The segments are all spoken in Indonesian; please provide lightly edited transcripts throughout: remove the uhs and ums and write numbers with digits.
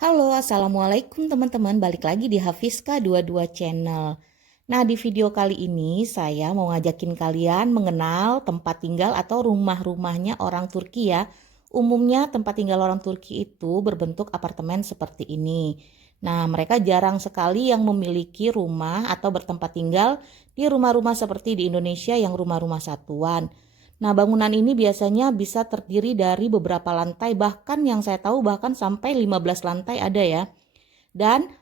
Halo, Assalamualaikum teman-teman. Balik lagi di Hafizka 22 Channel. Nah, di video kali ini saya mau ngajakin kalian mengenal tempat tinggal atau rumah-rumahnya orang Turki ya. Umumnya tempat tinggal orang Turki itu berbentuk apartemen seperti ini. Nah, mereka jarang sekali yang memiliki rumah atau bertempat tinggal di rumah-rumah seperti di Indonesia yang rumah-rumah satuan. Nah, bangunan ini biasanya bisa terdiri dari beberapa lantai, bahkan yang saya tahu bahkan sampai 15 lantai ada ya. Dan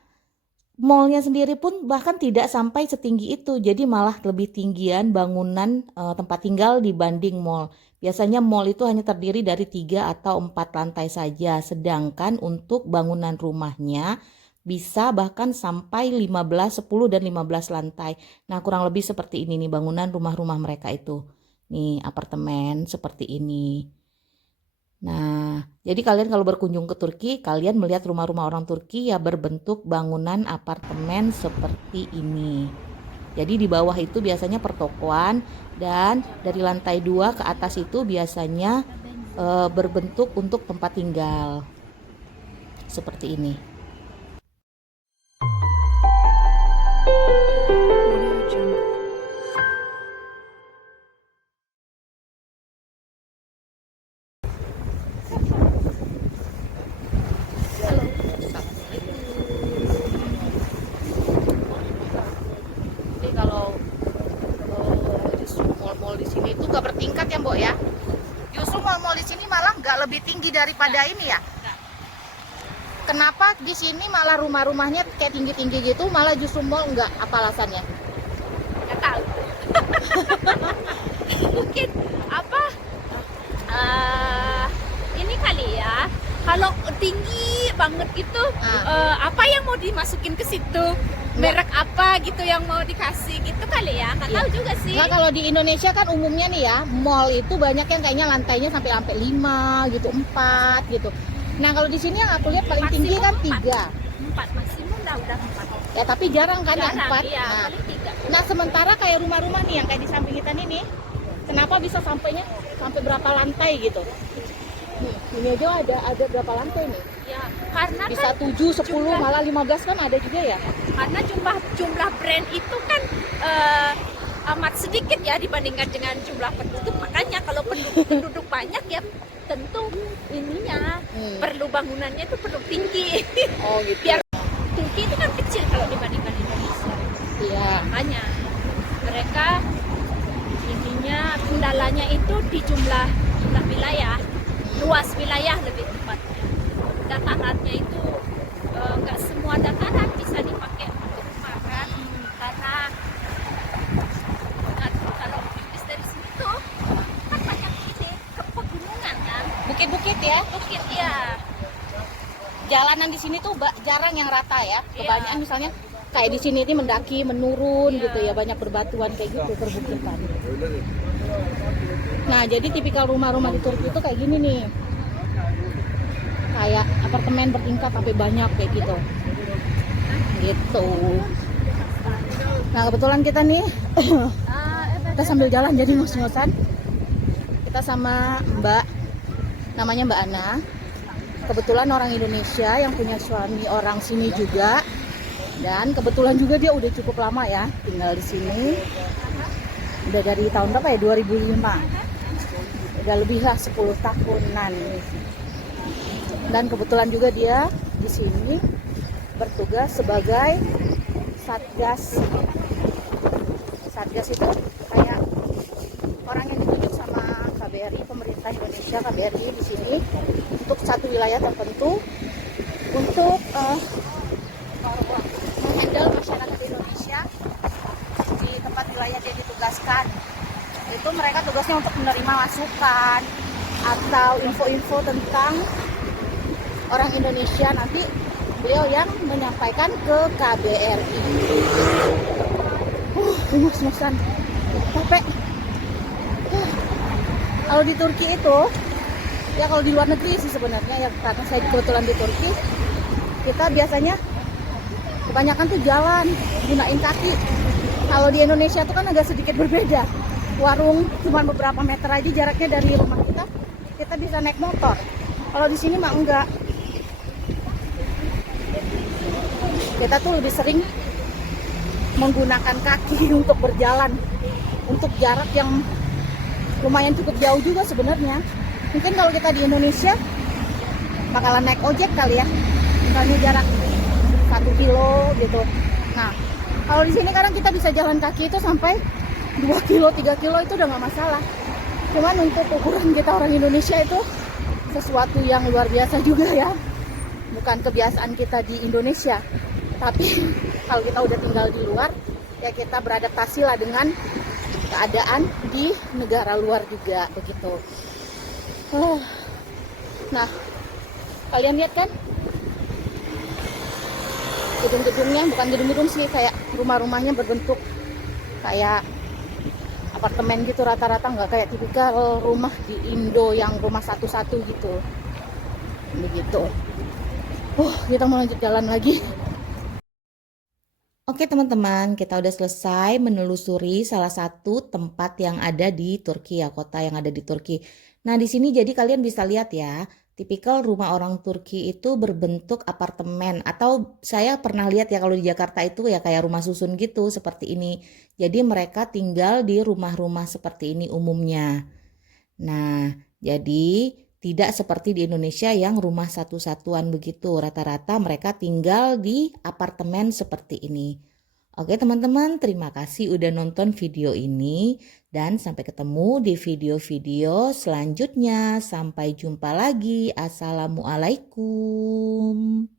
mallnya sendiri pun bahkan tidak sampai setinggi itu, jadi malah lebih tinggian bangunan tempat tinggal dibanding mall. Biasanya mall itu hanya terdiri dari 3 atau 4 lantai saja, sedangkan untuk bangunan rumahnya bisa bahkan sampai 15, 10 dan 15 lantai. Nah, kurang lebih seperti ini nih bangunan rumah-rumah mereka itu. Nih, apartemen seperti ini. Nah, jadi kalian kalau berkunjung ke Turki, kalian melihat rumah-rumah orang Turki ya berbentuk bangunan apartemen seperti ini. Jadi di bawah itu biasanya pertokoan dan dari lantai 2 ke atas itu biasanya berbentuk untuk tempat tinggal. Seperti ini. Jadi kalau justru mall-mall di sini itu nggak bertingkat ya, Mbok ya? Justru mall-mall di sini malah nggak lebih tinggi daripada ini ya? Kenapa di sini malah rumah-rumahnya kayak tinggi-tinggi gitu, malah justru mall nggak? Apa alasannya? Nggak tahu. Mungkin apa ini kali ya, kalau tinggi banget itu apa yang mau dimasukin ke situ, merek apa gitu yang mau dikasih gitu kali ya, nggak tahu juga sih. Nah, kalau di Indonesia kan umumnya nih ya, mall itu banyak yang kayaknya lantainya sampai 5 gitu, 4 gitu. Nah, kalau di sini yang aku lihat paling tinggi kan 3. 4 maksimum udah 4. Ya, tapi jarang kan yang 4. Iya, Nah, paling 3. nah, sementara kayak rumah-rumah nih yang kayak di samping kita nih, kenapa bisa sampainya sampai berapa lantai gitu? Nih, ini aja ada berapa lantai nih? Ya, karena Bisa kan 7, 10, malah 15 kan ada juga ya? karena jumlah brand itu kan amat sedikit ya dibandingkan dengan jumlah penduduk. Makanya kalau penduduk banyak ya tentu ininya perlu bangunannya itu perlu tinggi. Oh gitu. Biar Turki itu kan kecil kalau dibandingkan Indonesia. Iya. Makanya mereka ininya kendalanya itu di jumlah wilayah, luas wilayah lebih tepatnya. Datarannya itu nggak semua dataran bisa dipakai untuk rumah kan, karena kalau bis dari sini tuh kan banyak ini ke pegunungan kan, Bukit-bukit ya. bukit ya. Jalanan di sini tuh jarang yang rata ya. Iya. Kebanyakan misalnya kayak di sini ini mendaki, menurun Iya. gitu ya, banyak berbatuan kayak gitu, perbukitan. Nah, jadi tipikal rumah-rumah di Turki itu kayak gini nih. Kayak apartemen bertingkat sampai banyak kayak gitu. Gitu. Nah, kebetulan kita nih kita sambil jalan jadi ngos-ngosan. Kita sama Mbak, namanya Mbak Ana. Kebetulan orang Indonesia yang punya suami orang sini juga, dan kebetulan juga dia udah cukup lama ya tinggal di sini. Udah dari tahun berapa ya? 2005. Udah lebih lah 10 tahunan. Dan kebetulan juga dia di sini bertugas sebagai satgas. Satgas itu kayak orang yang ditunjuk sama KBRI, pemerintah Indonesia, KBRI di sini untuk satu wilayah tertentu untuk menghandle masyarakat Indonesia di tempat wilayah dia ditugaskan. Itu mereka tugasnya untuk menerima masukan atau info-info tentang orang Indonesia, nanti beliau yang menyampaikan ke KBRI. Ngos-ngosan, capek. Kalau di Turki itu, ya kalau di luar negeri sih sebenarnya, ya karena saya kebetulan di Turki, kita biasanya kebanyakan tuh jalan, gunain kaki. Kalau di Indonesia tuh kan agak sedikit berbeda. Warung cuma beberapa meter aja jaraknya dari rumah kita bisa naik motor. Kalau di sini mah enggak. kita tuh lebih sering menggunakan kaki untuk berjalan, untuk jarak yang lumayan cukup jauh juga sebenarnya. Mungkin kalau kita di Indonesia bakalan naik ojek kali ya, misalnya jarak 1 kilo gitu. Nah, kalau di sini kadang kita bisa jalan kaki itu sampai 2 kilo, 3 kilo itu udah nggak masalah. Cuman untuk ukuran kita orang Indonesia itu sesuatu yang luar biasa juga ya. Bukan kebiasaan kita di Indonesia, tapi kalau kita udah tinggal di luar, ya kita beradaptasi lah dengan keadaan di negara luar juga begitu. Nah, kalian lihat kan gedung-gedungnya, bukan gedung-gedung sih, kayak rumah-rumahnya berbentuk kayak apartemen gitu rata-rata, nggak kayak tipikal rumah di Indo yang rumah satu-satu gitu. Begitu. Kita mau lanjut jalan lagi. Oke teman-teman, kita udah selesai menelusuri salah satu tempat yang ada di Turki ya, kota yang ada di Turki. Nah di sini jadi kalian bisa lihat ya, tipikal rumah orang Turki itu berbentuk apartemen, atau saya pernah lihat ya kalau di Jakarta itu ya kayak rumah susun gitu seperti ini. Jadi mereka tinggal di rumah-rumah seperti ini umumnya. Nah, jadi tidak seperti di Indonesia yang rumah satu-satuan begitu. Rata-rata mereka tinggal di apartemen seperti ini. Oke teman-teman, terima kasih udah nonton video ini. Dan sampai ketemu di video-video selanjutnya. Sampai jumpa lagi. Assalamualaikum.